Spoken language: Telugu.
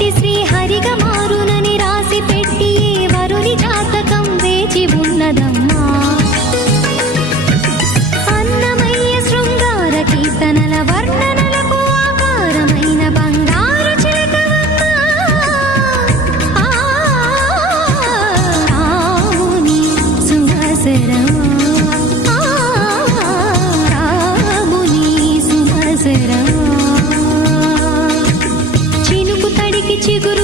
పెట్టి శ్రీహరిగా మారునని రాసి పెట్టి వరుని జాతకం వేచి ఉన్నదమ్మా. అన్నమయ్య శృంగార కీర్తనల వర్ణనలకు ఆకారమైన బంగారు చిలకవమ్మా. రాముని సుమసరమా, రాముని సుమసరమా. చినుకు తడికి చిగురు